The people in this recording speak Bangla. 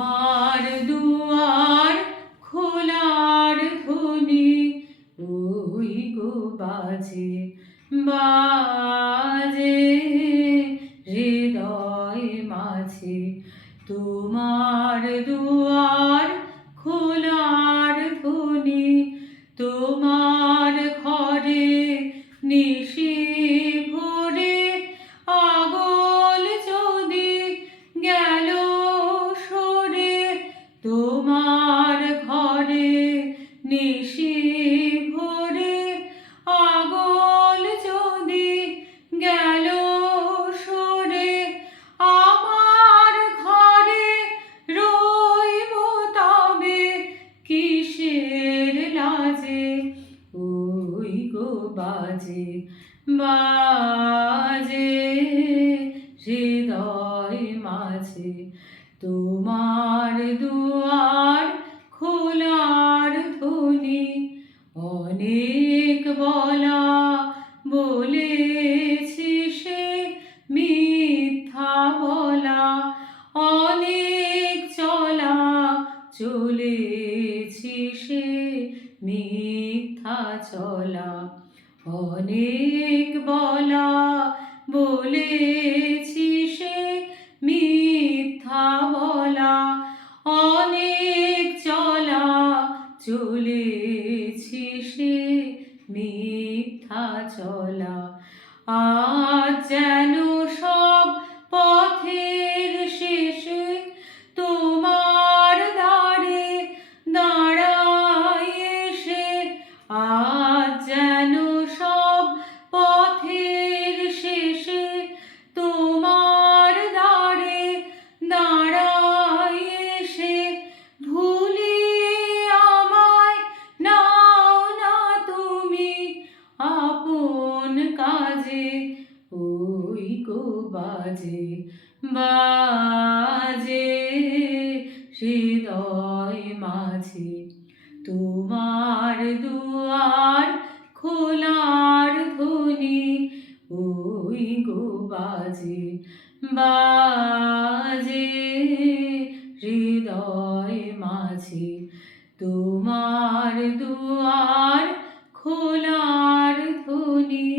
তোমার দুয়ার খোলার ধ্বনি ওই গো বাজে বাজে হৃদয় মাঝে। তোমার দুয়ার খোলার ধ্বনি, তোমার ঘরে নিশি ভোরে আগল যদি গেল সরে। তোমার ঘরে নিশি ভোরে আগল যদি গেল সরে। আমার ঘরে রইব তবে কিসের লাজে ওই গো বাজে বাজে হৃদয় মাঝে। তোমার দুয়ার খোলার ধ্বনি, অনেক বলা বলেছি সে মিথ্যা বলা, অনেক চলা চলেছি সে মিথ্যা চলা। অনেক বলা বলেছি সে মিথ্যা বলা, অনেক চলা চলেছি সে মিথ্যা চলা। আজ যেন সব পথের শেষে তোমার দ্বারে দাঁড়াই এসে। আজ যেন সব পথের শেষে তোমার দ্বারে দাঁড়াই এসে। ভুলিয়ে আমায় নাও না তুমি আপন কাজে ওই গো বাজে বাজে হৃদয় মাঝে। তোমার দুয়ার খোলার ধ্বনি ওই গো বাজে বাজে হৃদয় মাঝে। তোমার দুয়ার খোলার ধ্বনি।